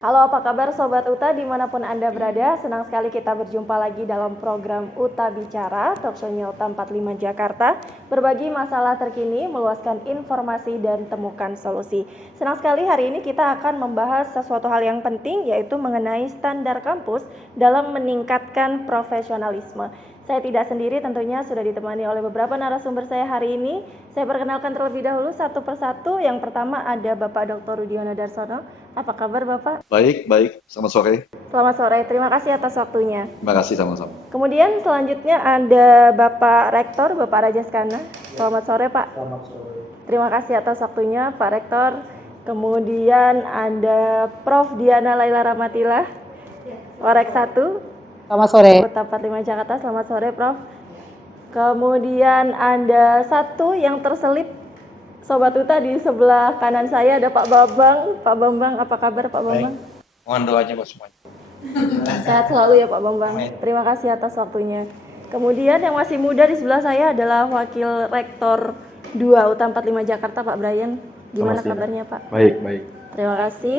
Halo, apa kabar Sobat Uta dimanapun Anda berada? Senang sekali kita berjumpa lagi dalam program Uta Bicara, talkshow-nya Uta 45 Jakarta. Berbagi masalah terkini, meluaskan informasi dan temukan solusi. Senang sekali hari ini kita akan membahas sesuatu hal yang penting, yaitu mengenai standar kampus dalam meningkatkan profesionalisme. Saya tidak sendiri, tentunya sudah ditemani oleh beberapa narasumber saya hari ini. Saya perkenalkan terlebih dahulu satu persatu. Yang pertama ada Bapak Dr. Rudiono Darsono. Apa kabar Bapak? Baik, baik. Selamat sore. Selamat sore, terima kasih atas waktunya. Terima kasih sama-sama. Kemudian selanjutnya ada Bapak Rektor, Bapak Rajaskana. Selamat sore Pak. Selamat sore. Terima kasih atas waktunya Pak Rektor. Kemudian ada Prof. Diana Laila Ramatila, Orek 1. Selamat sore. Kota 45 Jakarta, selamat sore Prof. Kemudian ada satu yang terselip Sobat Uta di sebelah kanan saya ada Pak Bambang. Pak Bambang, apa kabar Pak Bambang? Baik. Mohon doanya buat semuanya. Sehat selalu ya Pak Bambang. Terima kasih atas waktunya. Kemudian yang masih muda di sebelah saya adalah Wakil Rektor 2 UTA 45 Jakarta, Pak Brian. Gimana kabarnya Pak? Baik, baik. Terima kasih.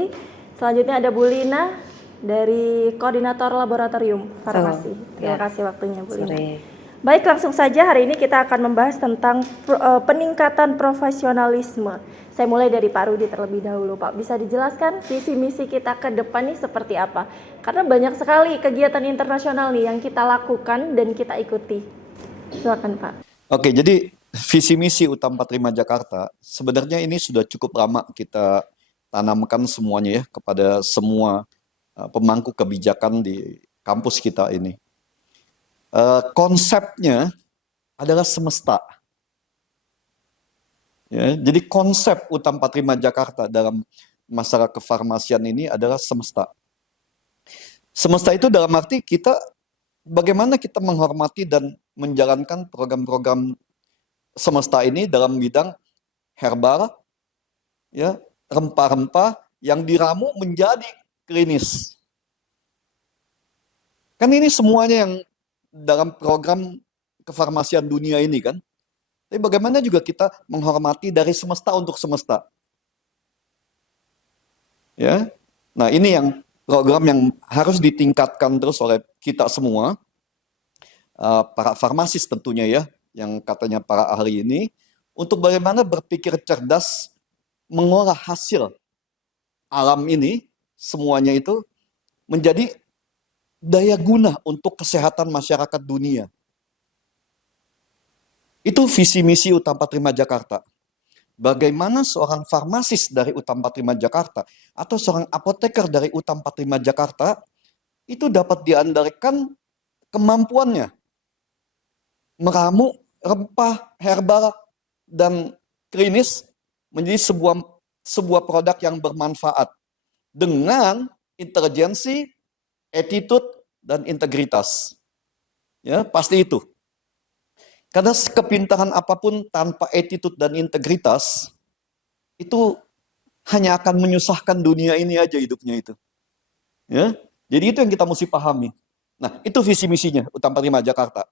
Selanjutnya ada Bu Lina dari Koordinator Laboratorium Farmasi. Terima kasih waktunya Bu Lina. Baik, langsung saja hari ini kita akan membahas tentang peningkatan profesionalisme. Saya mulai dari Pak Rudi terlebih dahulu, Pak. Bisa dijelaskan visi misi kita ke depan ini seperti apa? Karena banyak sekali kegiatan internasional nih yang kita lakukan dan kita ikuti. Silakan, Pak. Oke, jadi visi misi UTA 45 Jakarta sebenarnya ini sudah cukup lama kita tanamkan semuanya ya kepada semua pemangku kebijakan di kampus kita ini. Konsepnya adalah semesta. Ya, jadi konsep UTA 45 Jakarta dalam masalah kefarmasian ini adalah semesta. Semesta itu dalam arti kita bagaimana kita menghormati dan menjalankan program-program semesta ini dalam bidang herbal, ya, rempah-rempah yang diramu menjadi klinis. Kan ini semuanya yang dalam program kefarmasian dunia ini kan. Tapi bagaimana juga kita menghormati dari semesta untuk semesta. Ya. Nah, ini yang program yang harus ditingkatkan terus oleh kita semua. Para farmasis tentunya ya, yang katanya para ahli ini, untuk bagaimana berpikir cerdas mengolah hasil alam ini, semuanya itu menjadi daya guna untuk kesehatan masyarakat dunia. Itu visi misi UTA 45 Jakarta. Bagaimana seorang farmasis dari UTA 45 Jakarta atau seorang apoteker dari UTA 45 Jakarta itu dapat diandalkan kemampuannya meramu rempah, herbal, dan klinis menjadi sebuah produk yang bermanfaat dengan intelijensi, attitude, dan integritas. Ya, pasti itu. Karena kepintaran apapun tanpa attitude dan integritas itu hanya akan menyusahkan dunia ini aja hidupnya itu. Ya, jadi itu yang kita mesti pahami. Nah, itu visi misinya UTA 45 Jakarta.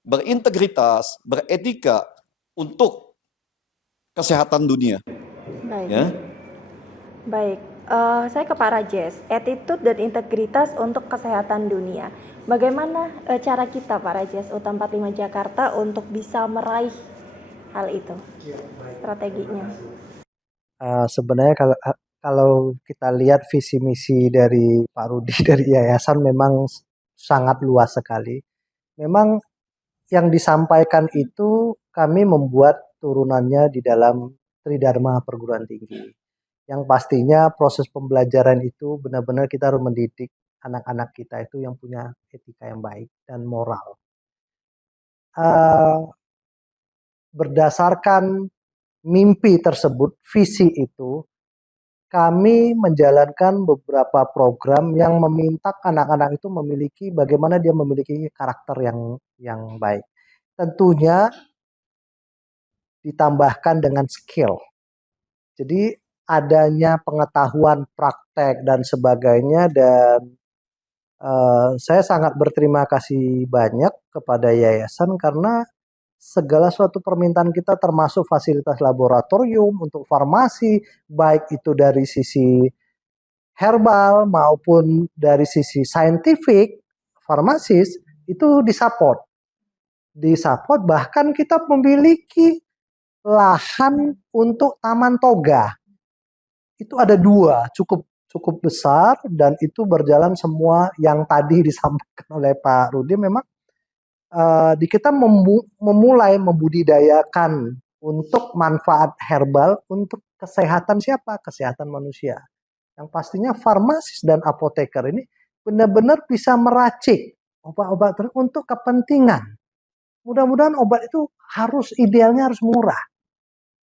Berintegritas, beretika untuk kesehatan dunia. Baik. Ya. Baik. Saya ke Pak Rajes, attitude dan integritas untuk kesehatan dunia. Bagaimana cara kita Pak Rajes UTA 45 Jakarta untuk bisa meraih hal itu? Strateginya. Sebenarnya kalau kita lihat visi misi dari Pak Rudi dari yayasan memang sangat luas sekali. Memang yang disampaikan itu kami membuat turunannya di dalam Tridharma Perguruan Tinggi. Yang pastinya proses pembelajaran itu benar-benar kita harus mendidik anak-anak kita itu yang punya etika yang baik dan moral. Berdasarkan mimpi tersebut, visi itu, kami menjalankan beberapa program yang meminta anak-anak itu memiliki bagaimana dia memiliki karakter yang baik. Tentunya ditambahkan dengan skill. Jadi adanya pengetahuan praktek dan sebagainya dan saya sangat berterima kasih banyak kepada yayasan karena segala suatu permintaan kita termasuk fasilitas laboratorium untuk farmasi, baik itu dari sisi herbal maupun dari sisi scientific, farmasis itu disupport bahkan kita memiliki lahan untuk taman toga. Itu ada 2 cukup cukup besar dan itu berjalan semua yang tadi disampaikan oleh Pak Rudi. Memang di kita memulai membudidayakan untuk manfaat herbal untuk kesehatan siapa? Kesehatan manusia. Yang pastinya farmasis dan apoteker ini benar-benar bisa meracik obat-obat untuk kepentingan. Mudah-mudahan obat itu idealnya harus murah.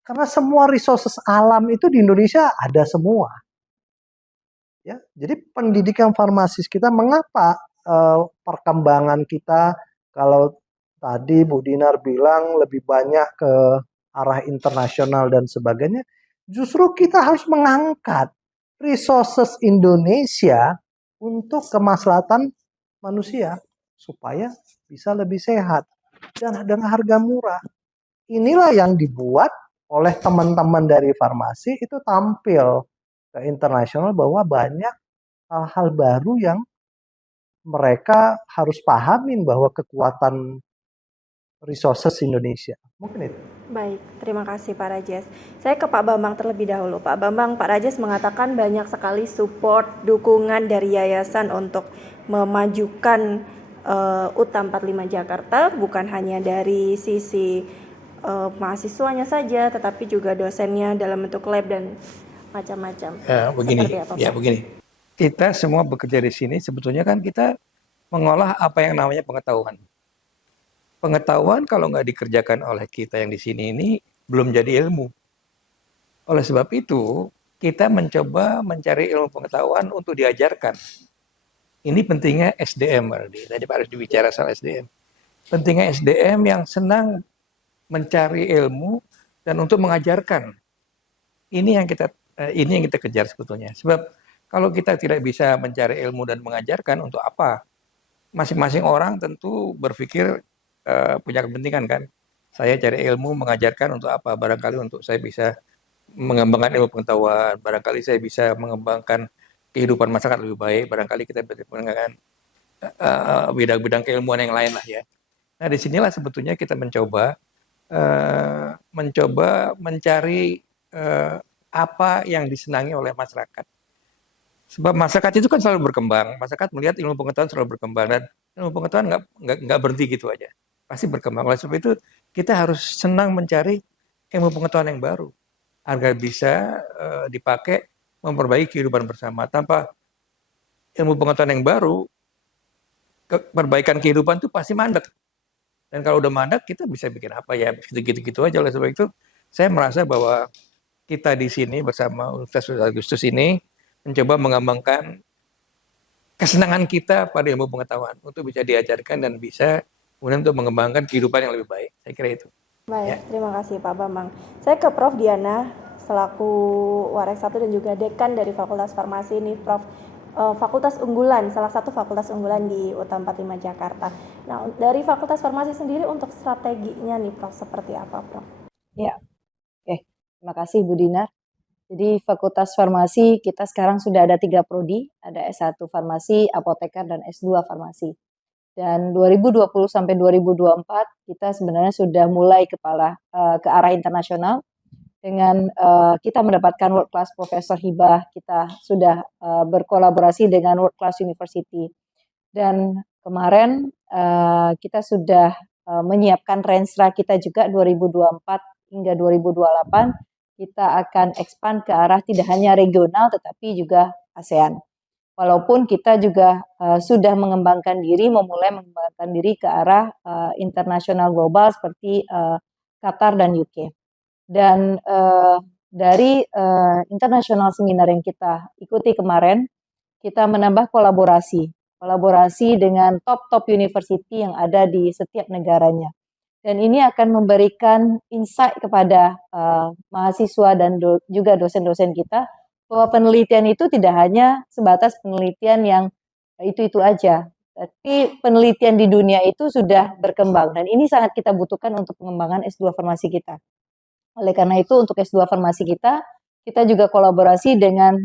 Karena semua resources alam itu di Indonesia ada semua. Ya, jadi pendidikan farmasis kita, mengapa perkembangan kita, kalau tadi Bu Dinar bilang lebih banyak ke arah internasional dan sebagainya, justru kita harus mengangkat resources Indonesia untuk kemaslahatan manusia supaya bisa lebih sehat dan dengan harga murah. Inilah yang dibuat oleh teman-teman dari farmasi, itu tampil ke internasional bahwa banyak hal-hal baru yang mereka harus pahamin bahwa kekuatan resources Indonesia. Mungkin itu. Baik, terima kasih Pak Rajes. Saya ke Pak Bambang terlebih dahulu. Pak Bambang, Pak Rajes mengatakan banyak sekali support, dukungan dari yayasan untuk memajukan UTA 45 Jakarta, bukan hanya dari sisi mahasiswanya saja, tetapi juga dosennya dalam bentuk lab dan macam-macam. Begini. Kita semua bekerja di sini, sebetulnya kan kita mengolah apa yang namanya pengetahuan. Pengetahuan kalau nggak dikerjakan oleh kita yang di sini ini belum jadi ilmu. Oleh sebab itu, kita mencoba mencari ilmu pengetahuan untuk diajarkan. Ini pentingnya SDM, tadi Pak Ardi bicara soal SDM. Pentingnya SDM yang senang mencari ilmu dan untuk mengajarkan. Ini yang kita kejar sebetulnya. Sebab kalau kita tidak bisa mencari ilmu dan mengajarkan, untuk apa? Masing-masing orang tentu berpikir punya kepentingan kan. Saya cari ilmu, mengajarkan untuk apa? Barangkali untuk saya bisa mengembangkan ilmu pengetahuan, barangkali saya bisa mengembangkan kehidupan masyarakat lebih baik, barangkali kita bisa mengembangkan bidang-bidang keilmuan yang lain lah ya. Nah disinilah sebetulnya kita mencoba mencari apa yang disenangi oleh masyarakat. Sebab masyarakat itu kan selalu berkembang, masyarakat melihat ilmu pengetahuan selalu berkembang, dan ilmu pengetahuan nggak berhenti gitu aja, pasti berkembang. Oleh sebab itu kita harus senang mencari ilmu pengetahuan yang baru agar bisa dipakai memperbaiki kehidupan bersama. Tanpa ilmu pengetahuan yang baru, perbaikan kehidupan itu pasti mandek. Dan kalau udah mandek, kita bisa bikin apa ya, gitu-gitu aja. Oleh sebab itu saya merasa bahwa kita di sini bersama Universitas Agustus ini mencoba mengembangkan kesenangan kita pada ilmu pengetahuan untuk bisa diajarkan dan bisa kemudian untuk mengembangkan kehidupan yang lebih baik. Saya kira itu. Baik, terima kasih Pak Bambang. Saya ke Prof. Diana selaku Warek 1 dan juga Dekan dari Fakultas Farmasi ini, Prof. Fakultas unggulan, salah satu fakultas unggulan di UTA 45 Jakarta. Nah, dari Fakultas Farmasi sendiri untuk strateginya nih Prof, seperti apa Prof? Ya, oke. Terima kasih Bu Dinar. Jadi Fakultas Farmasi kita sekarang sudah ada 3 prodi, ada S1 Farmasi, Apoteker, dan S2 Farmasi. Dan 2020 sampai 2024 kita sebenarnya sudah mulai ke arah internasional dengan kita mendapatkan World Class Professor Hibah, kita sudah berkolaborasi dengan World Class University. Dan kemarin kita sudah menyiapkan Renstra kita juga 2024 hingga 2028, kita akan expand ke arah tidak hanya regional tetapi juga ASEAN. Walaupun kita juga sudah memulai mengembangkan diri ke arah internasional global seperti Qatar dan UK. Dan dari international seminar yang kita ikuti kemarin, kita menambah kolaborasi dengan top university yang ada di setiap negaranya. Dan ini akan memberikan insight kepada mahasiswa dan juga dosen-dosen kita bahwa penelitian itu tidak hanya sebatas penelitian yang itu aja, tapi penelitian di dunia itu sudah berkembang dan ini sangat kita butuhkan untuk pengembangan S2 farmasi kita. Oleh karena itu untuk S2 farmasi kita juga kolaborasi dengan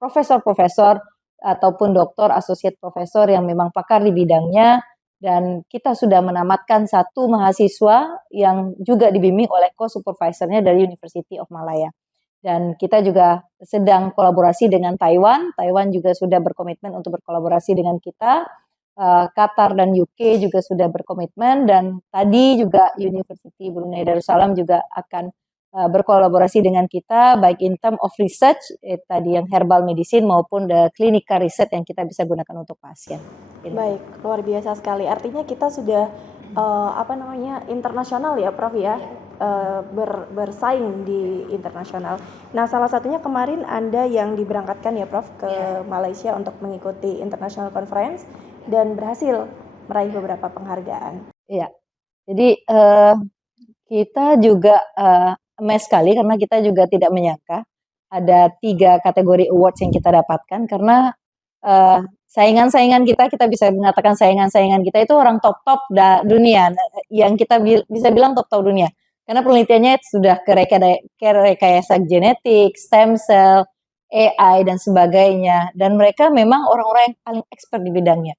profesor-profesor ataupun doktor, associate profesor yang memang pakar di bidangnya, dan kita sudah menamatkan satu mahasiswa yang juga dibimbing oleh co-supervisornya dari University of Malaya. Dan kita juga sedang kolaborasi dengan Taiwan. Taiwan juga sudah berkomitmen untuk berkolaborasi dengan kita. Qatar dan UK juga sudah berkomitmen, dan tadi juga University Brunei Darussalam juga akan berkolaborasi dengan kita baik in term of research tadi yang herbal medicine maupun the clinical research yang kita bisa gunakan untuk pasien. Baik, luar biasa sekali. Artinya kita sudah internasional ya, Prof ya, bersaing di internasional. Nah, salah satunya kemarin Anda yang diberangkatkan ya, Prof, ke Malaysia untuk mengikuti International Conference dan berhasil meraih beberapa penghargaan. Iya, jadi kita juga amazed sekali karena kita juga tidak menyangka ada 3 kategori awards yang kita dapatkan karena saingan-saingan kita bisa mengatakan saingan-saingan kita itu orang top-top dunia, yang kita bisa bilang top-top dunia. Karena penelitiannya sudah ke rekayasa genetik, stem cell, AI dan sebagainya, dan mereka memang orang-orang yang paling expert di bidangnya.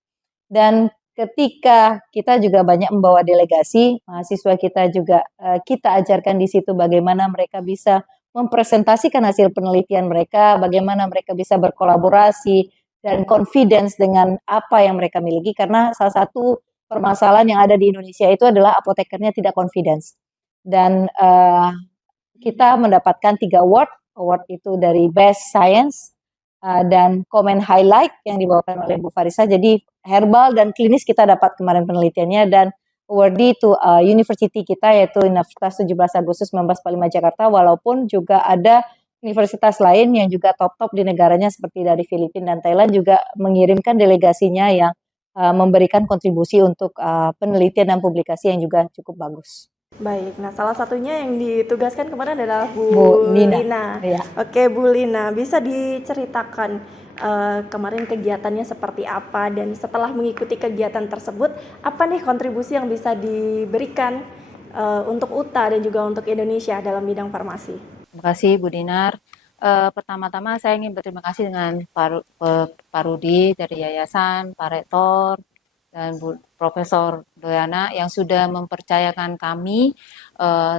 Dan ketika kita juga banyak membawa delegasi, mahasiswa kita juga kita ajarkan di situ bagaimana mereka bisa mempresentasikan hasil penelitian mereka, bagaimana mereka bisa berkolaborasi dan confidence dengan apa yang mereka miliki, karena salah satu permasalahan yang ada di Indonesia itu adalah apotekernya tidak confidence. Dan kita mendapatkan 3 award itu dari Best Science dan Comment Highlight yang dibawakan oleh Bu Farisa. Jadi herbal dan klinis kita dapat kemarin penelitiannya, dan awardee to university kita yaitu Universitas 17 Agustus 1945 Jakarta, walaupun juga ada universitas lain yang juga top-top di negaranya seperti dari Filipina dan Thailand juga mengirimkan delegasinya yang memberikan kontribusi untuk penelitian dan publikasi yang juga cukup bagus. Baik, nah salah satunya yang ditugaskan kemarin adalah Bu Lina. Ya. Oke, Bu Lina, bisa diceritakan kemarin kegiatannya seperti apa, dan setelah mengikuti kegiatan tersebut, apa nih kontribusi yang bisa diberikan untuk UTA dan juga untuk Indonesia dalam bidang farmasi? Terima kasih Bu Dinar. Pertama-tama saya ingin berterima kasih dengan Pak Rudi dari Yayasan, Pak Rektor, dan Bu Profesor Doyana yang sudah mempercayakan kami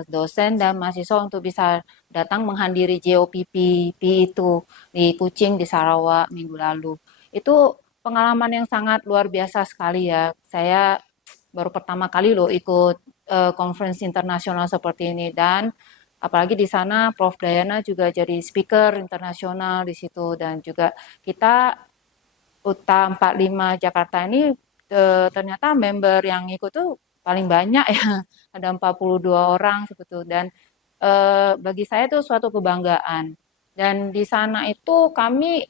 dosen dan mahasiswa untuk bisa datang menghadiri JOPP itu di Kuching di Sarawak minggu lalu. Itu pengalaman yang sangat luar biasa sekali ya. Saya baru pertama kali loh ikut conference internasional seperti ini, dan apalagi di sana Prof Dayana juga jadi speaker internasional di situ, dan juga kita UTA 45 Jakarta ini ternyata member yang ikut tuh paling banyak ya, ada 42 orang sebetulnya, dan bagi saya itu suatu kebanggaan. Dan di sana itu kami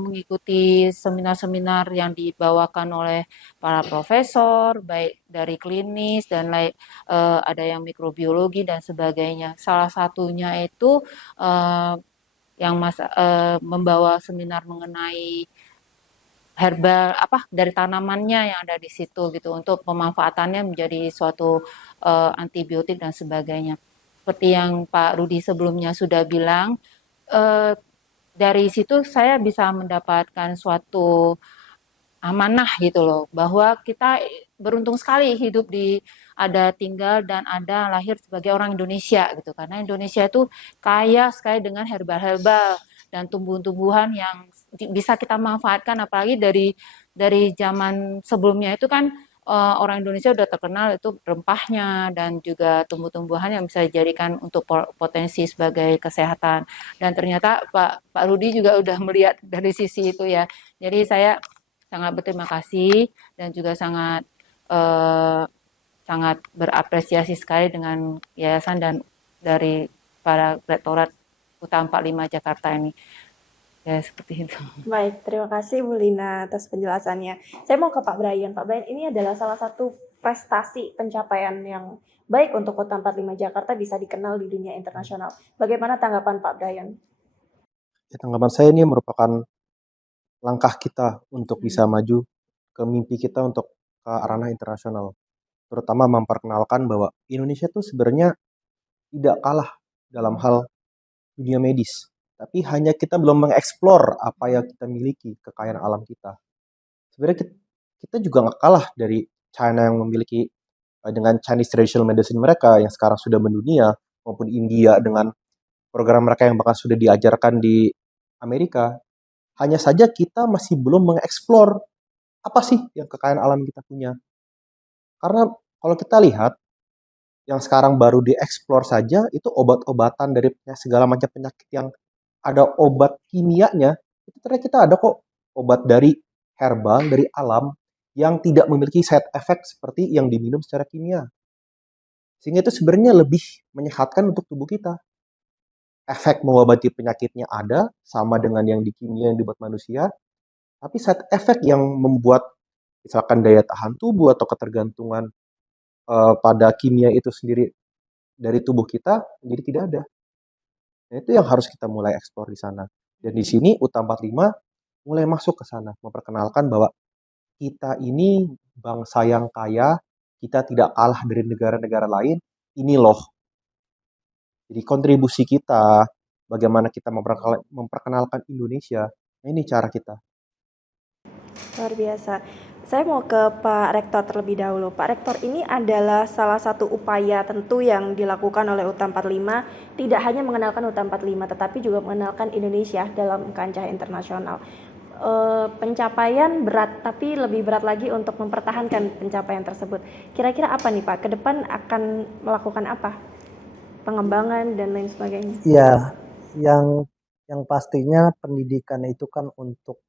mengikuti seminar-seminar yang dibawakan oleh para profesor, baik dari klinis dan ada yang mikrobiologi dan sebagainya. Salah satunya itu yang membawa seminar mengenai herbal dari tanamannya yang ada di situ gitu, untuk pemanfaatannya menjadi suatu antibiotik dan sebagainya. Seperti yang Pak Rudi sebelumnya sudah bilang, dari situ saya bisa mendapatkan suatu amanah gitu loh, bahwa kita beruntung sekali hidup tinggal dan ada lahir sebagai orang Indonesia gitu, karena Indonesia itu kaya sekali dengan herbal-herbal dan tumbuh-tumbuhan yang bisa kita manfaatkan, apalagi dari zaman sebelumnya itu kan orang Indonesia udah terkenal itu rempahnya dan juga tumbuh-tumbuhan yang bisa dijadikan untuk potensi sebagai kesehatan. Dan ternyata Pak Rudi juga udah melihat dari sisi itu ya. Jadi saya sangat berterima kasih dan juga sangat berapresiasi sekali dengan yayasan dan dari para rektorat UTA 45 Jakarta ini. Ya, seperti itu. Baik, terima kasih Bu Lina atas penjelasannya. Saya mau ke Pak Brian. Pak Brian, ini adalah salah satu prestasi pencapaian yang baik untuk UTA 45 Jakarta bisa dikenal di dunia internasional. Bagaimana tanggapan Pak Brian? Ya, tanggapan saya ini merupakan langkah kita untuk bisa maju ke mimpi kita untuk ke ranah internasional. Terutama memperkenalkan bahwa Indonesia tuh sebenarnya tidak kalah dalam hal dunia medis. tapi hanya kita belum mengeksplor apa yang kita miliki, kekayaan alam kita. Sebenarnya kita juga nggak kalah dari China yang memiliki dengan Chinese traditional medicine mereka yang sekarang sudah mendunia, maupun India dengan program mereka yang bahkan sudah diajarkan di Amerika. Hanya saja kita masih belum mengeksplor apa sih yang kekayaan alam kita punya. Karena kalau kita lihat, yang sekarang baru dieksplor saja itu obat-obatan dari segala macam penyakit yang ada obat kimianya. Itu ternyata kita ada kok obat dari herbal, dari alam yang tidak memiliki side effect seperti yang diminum secara kimia. Sehingga itu sebenarnya lebih menyehatkan untuk tubuh kita. Efek mengobati penyakitnya ada, sama dengan yang di kimia yang dibuat manusia, tapi side effect yang membuat misalkan daya tahan tubuh atau ketergantungan pada kimia itu sendiri dari tubuh kita jadi tidak ada. Nah, itu yang harus kita mulai eksplor di sana. Dan di sini UTA 45 mulai masuk ke sana, memperkenalkan bahwa kita ini bangsa yang kaya, kita tidak kalah dari negara-negara lain. Ini loh. Jadi kontribusi kita, bagaimana kita memperkenalkan Indonesia. Nah, ini cara kita. Luar biasa. Saya mau ke Pak Rektor terlebih dahulu. Pak Rektor, ini adalah salah satu upaya tentu yang dilakukan oleh UTA 45, tidak hanya mengenalkan UTA 45, tetapi juga mengenalkan Indonesia dalam kancah internasional. Pencapaian berat, tapi lebih berat lagi untuk mempertahankan pencapaian tersebut. Kira-kira apa nih Pak? Ke depan akan melakukan apa? Pengembangan dan lain sebagainya. Ya, yang pastinya pendidikan itu kan untuk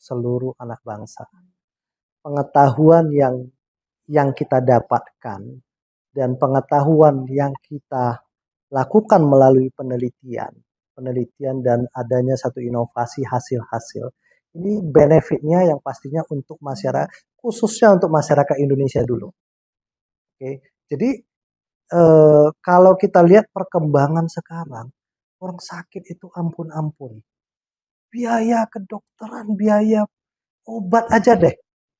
seluruh anak bangsa. Pengetahuan yang kita dapatkan dan pengetahuan yang kita lakukan melalui penelitian dan adanya satu inovasi hasil-hasil. Ini benefitnya yang pastinya untuk masyarakat, khususnya untuk masyarakat Indonesia dulu. Oke, jadi kalau kita lihat perkembangan sekarang, orang sakit itu ampun-ampun. Biaya kedokteran, biaya obat aja deh.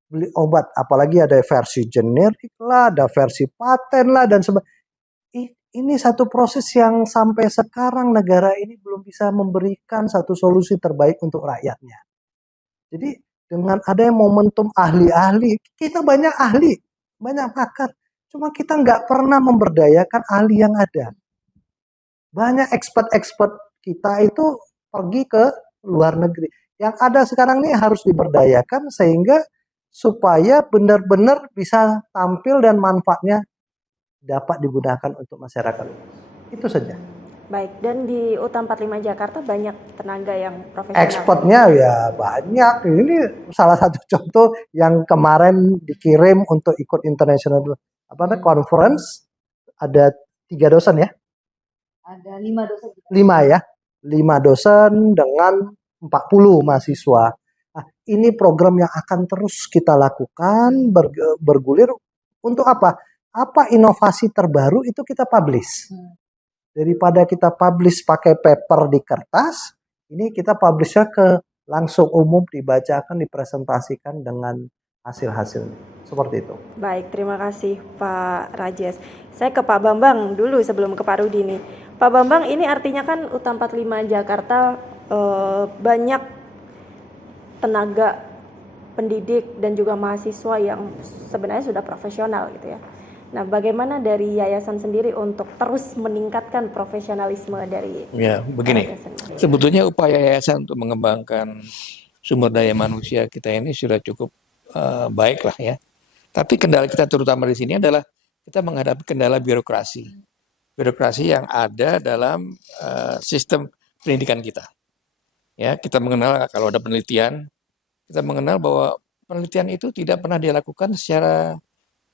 Beli obat, apalagi ada versi generik lah, ada versi paten lah, dan sebagainya. Ini satu proses yang sampai sekarang negara ini belum bisa memberikan satu solusi terbaik untuk rakyatnya. Jadi dengan adanya momentum ahli-ahli, kita banyak ahli, banyak pakar. Cuma kita nggak pernah memberdayakan ahli yang ada. Banyak expert-expert kita itu pergi ke luar negeri. Yang ada sekarang ini harus diberdayakan sehingga supaya benar-benar bisa tampil dan manfaatnya dapat digunakan untuk masyarakat. Itu saja. Baik, dan di UTA 45 Jakarta banyak tenaga yang profesional. Ekspornya ya banyak. Ini salah satu contoh yang kemarin dikirim untuk ikut international conference. Ada 3 dosen ya? Ada 5 dosen. 5 ya. 5 dosen dengan 40 mahasiswa. Nah, ini program yang akan terus kita lakukan, bergulir untuk apa? Apa inovasi terbaru itu kita publish. Daripada kita publish pakai paper di kertas, ini kita publishnya ke langsung umum, dibacakan, dipresentasikan dengan hasil-hasilnya. Seperti itu. Baik, terima kasih Pak Rajes. Saya ke Pak Bambang dulu sebelum ke Pak Rudi nih. Pak Bambang, ini artinya kan UTA 45 Jakarta banyak tenaga pendidik dan juga mahasiswa yang sebenarnya sudah profesional gitu ya. Nah, bagaimana dari yayasan sendiri untuk terus meningkatkan profesionalisme dari begini. Sebetulnya upaya yayasan untuk mengembangkan sumber daya manusia kita ini sudah cukup baik lah ya. Tapi kendala kita terutama di sini adalah kita menghadapi kendala birokrasi. Birokrasi yang ada dalam sistem pendidikan kita. Ya, kita mengenal kalau ada penelitian, kita mengenal bahwa penelitian itu tidak pernah dilakukan secara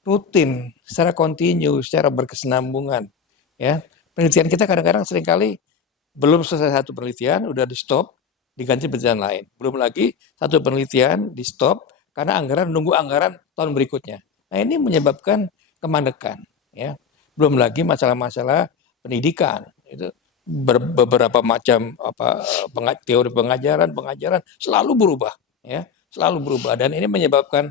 rutin, secara kontinu, secara berkesinambungan. Ya, penelitian kita kadang-kadang seringkali belum selesai satu penelitian, udah di stop, diganti penelitian lain. Belum lagi satu penelitian di stop karena nunggu anggaran tahun berikutnya. Nah, ini menyebabkan kemandekan. Ya, belum lagi masalah-masalah pendidikan. Itu beberapa macam teori pengajaran selalu berubah, ya, selalu berubah, dan ini menyebabkan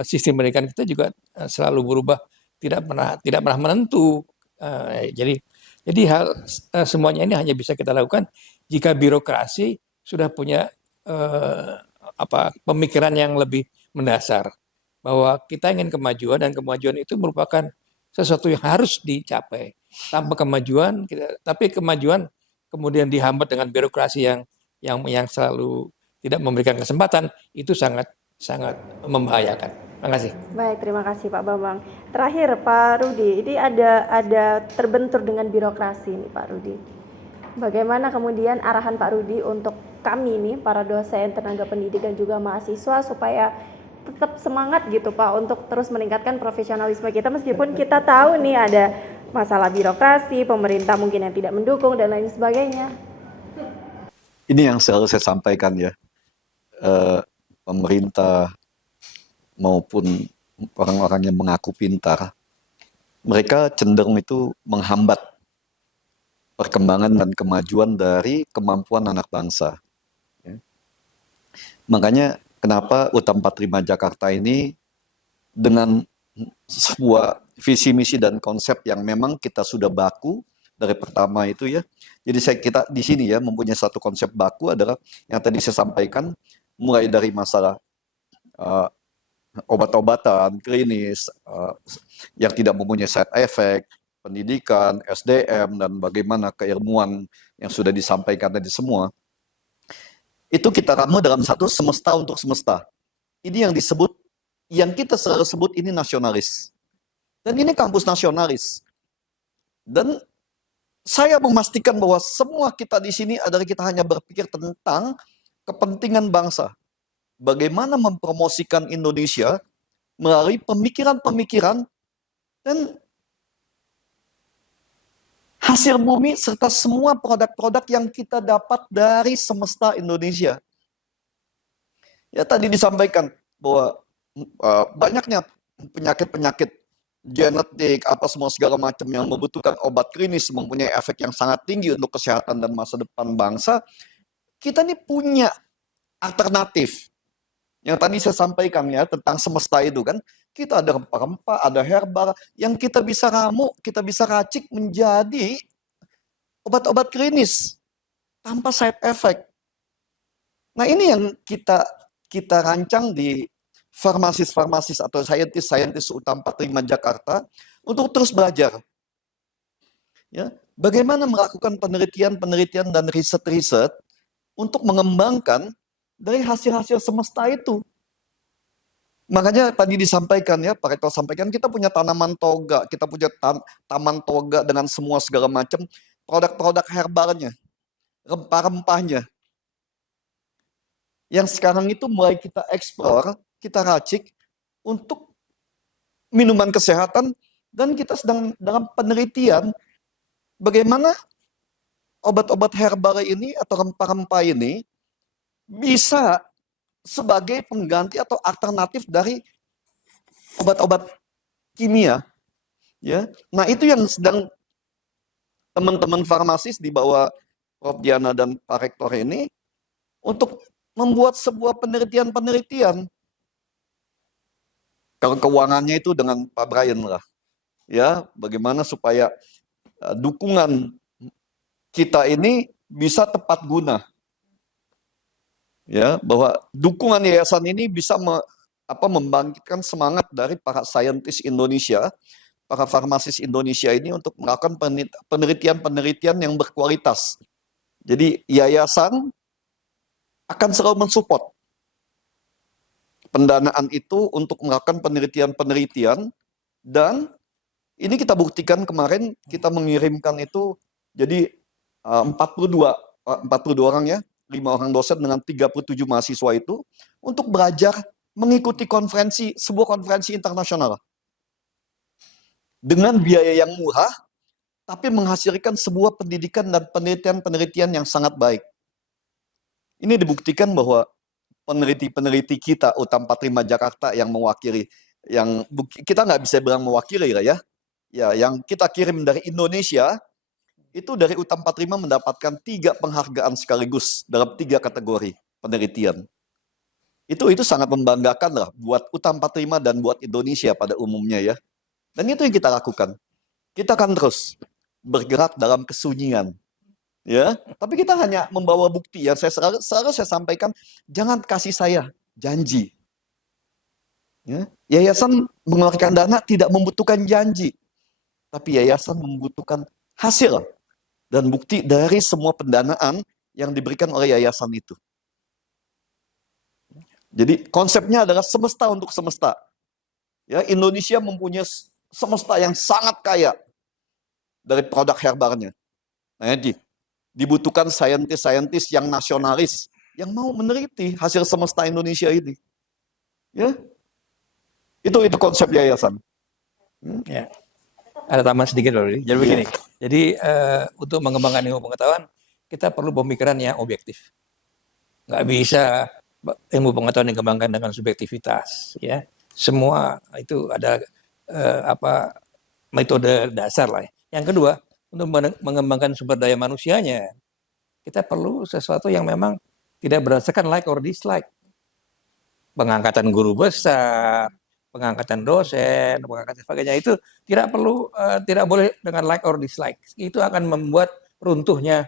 sistem pendidikan kita juga selalu berubah, tidak pernah menentu. Jadi hal semuanya ini hanya bisa kita lakukan Jika birokrasi sudah punya pemikiran yang lebih mendasar bahwa kita ingin kemajuan dan kemajuan itu merupakan sesuatu yang harus dicapai. Tanpa kemajuan, tapi kemajuan kemudian dihambat dengan birokrasi yang selalu tidak memberikan kesempatan, itu sangat membahayakan. Terima kasih. Baik, terima kasih Pak Bambang. Terakhir Pak Rudi, ini ada terbentur dengan birokrasi nih Pak Rudi. Bagaimana kemudian arahan Pak Rudi untuk kami nih, para dosen, tenaga pendidik dan juga mahasiswa supaya tetap semangat gitu Pak untuk terus meningkatkan profesionalisme kita meskipun kita tahu nih ada masalah birokrasi, pemerintah mungkin yang tidak mendukung dan lain sebagainya. Ini yang selalu saya sampaikan ya, pemerintah maupun orang-orang yang mengaku pintar, mereka cenderung itu menghambat perkembangan dan kemajuan dari kemampuan anak bangsa. Ya. Makanya kenapa UTA 45 Jakarta ini dengan sebuah visi misi dan konsep yang memang kita sudah baku dari pertama itu ya. Jadi kita di sini ya mempunyai satu konsep baku adalah yang tadi saya sampaikan, mulai dari masalah obat-obatan, klinis, yang tidak mempunyai side effect, pendidikan, SDM, dan bagaimana keilmuan yang sudah disampaikan tadi semua. Itu kita ramu dalam satu semesta untuk semesta. Ini yang disebut, yang kita selalu sebut ini nasionalis. Dan ini kampus nasionalis. Dan saya memastikan bahwa semua kita di sini adalah kita hanya berpikir tentang kepentingan bangsa. Bagaimana mempromosikan Indonesia melalui pemikiran-pemikiran dan hasil bumi serta semua produk-produk yang kita dapat dari semesta Indonesia. Ya tadi disampaikan bahwa banyaknya penyakit-penyakit genetik, apa semua segala macam yang membutuhkan obat klinis, mempunyai efek yang sangat tinggi untuk kesehatan dan masa depan bangsa. Kita ini punya alternatif. Yang tadi saya sampaikan ya tentang semesta itu kan, kita ada rempah-rempah, ada herbal yang kita bisa ramu, kita bisa racik menjadi obat-obat klinis tanpa side effect. Nah ini yang kita rancang di farmasis atau saintis UTA 45 Jakarta untuk terus belajar. Ya, bagaimana melakukan penelitian dan riset-riset untuk mengembangkan dari hasil-hasil semesta itu. Makanya tadi disampaikan ya, Pak Rektor sampaikan kita punya tanaman toga, kita punya taman toga dengan semua segala macam produk-produk herbalnya, rempah-rempahnya. Yang sekarang itu mulai kita eksplor, kita racik untuk minuman kesehatan dan kita sedang dalam penelitian bagaimana obat-obat herbal ini atau rempah-rempah ini bisa sebagai pengganti atau alternatif dari obat-obat kimia. Ya, nah itu yang sedang teman-teman farmasis di bawah Prof. Diana dan Pak Rektor ini untuk membuat sebuah penelitian. Kalau keuangannya itu dengan Pak Brian lah. Ya, bagaimana supaya dukungan kita ini bisa tepat guna. Ya, bahwa dukungan yayasan ini bisa membangkitkan semangat dari para saintis Indonesia, para farmasis Indonesia ini untuk melakukan penelitian yang berkualitas. Jadi yayasan akan selalu mensupport pendanaan itu untuk melakukan penelitian dan ini kita buktikan kemarin kita mengirimkan itu jadi 42 orang ya, 5 orang dosen dengan 37 mahasiswa itu untuk belajar mengikuti sebuah konferensi internasional dengan biaya yang murah tapi menghasilkan sebuah pendidikan dan penelitian yang sangat baik. Ini dibuktikan bahwa peneliti kita UTA 45 Jakarta yang mewakili, yang kita nggak bisa bilang mewakili lah ya, yang kita kirim dari Indonesia, itu dari UTA 45 mendapatkan 3 penghargaan sekaligus dalam 3 kategori penelitian. Itu sangat membanggakan lah buat UTA 45 dan buat Indonesia pada umumnya ya. Dan itu yang kita lakukan. Kita akan terus bergerak dalam kesunyian. Ya, tapi kita hanya membawa bukti. Ya, selalu saya sampaikan, jangan kasih saya janji. Ya, yayasan mengeluarkan dana tidak membutuhkan janji, tapi yayasan membutuhkan hasil dan bukti dari semua pendanaan yang diberikan oleh yayasan itu. Jadi konsepnya adalah semesta untuk semesta. Ya, Indonesia mempunyai semesta yang sangat kaya dari produk herbalnya. Nah, dibutuhkan saintis-saintis yang nasionalis yang mau meneliti hasil semesta Indonesia ini. Ya, itu konsep yayasan. Ya. Ada tambahan sedikit loh. Jadi begini. Jadi untuk mengembangkan ilmu pengetahuan kita perlu pemikiran yang objektif. Nggak bisa ilmu pengetahuan dikembangkan dengan subjektivitas. Ya, semua itu ada metode dasar lah. Yang kedua, untuk mengembangkan sumber daya manusianya, kita perlu sesuatu yang memang tidak berdasarkan like or dislike. Pengangkatan guru besar, pengangkatan dosen, pengangkatan sebagainya itu tidak boleh dengan like or dislike. Itu akan membuat runtuhnya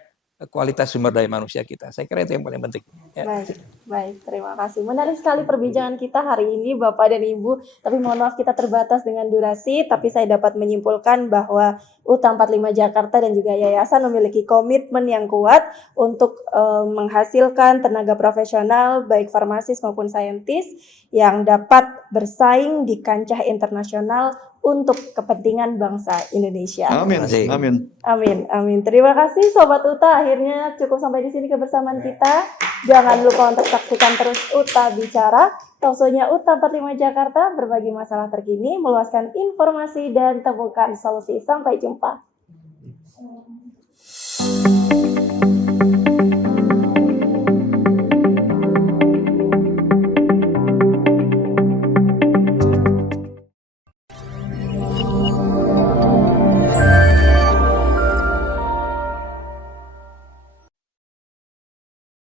kualitas sumber daya manusia kita. Saya kira itu yang paling penting. Ya. Baik, terima kasih. Menarik sekali perbincangan kita hari ini, Bapak dan Ibu. Tapi mohon maaf kita terbatas dengan durasi, tapi saya dapat menyimpulkan bahwa UTA 45 Jakarta dan juga yayasan memiliki komitmen yang kuat untuk menghasilkan tenaga profesional, baik farmasis maupun saintis, yang dapat bersaing di kancah internasional untuk kepentingan bangsa Indonesia. Amin. Amin. Amin, amin. Terima kasih Sobat UTA. Akhirnya cukup sampai di sini kebersamaan kita. Jangan lupa untuk saksikan terus UTA Bicara. Talkshow-nya UTA 45 Jakarta, berbagi masalah terkini, meluaskan informasi dan temukan solusi. Sampai jumpa.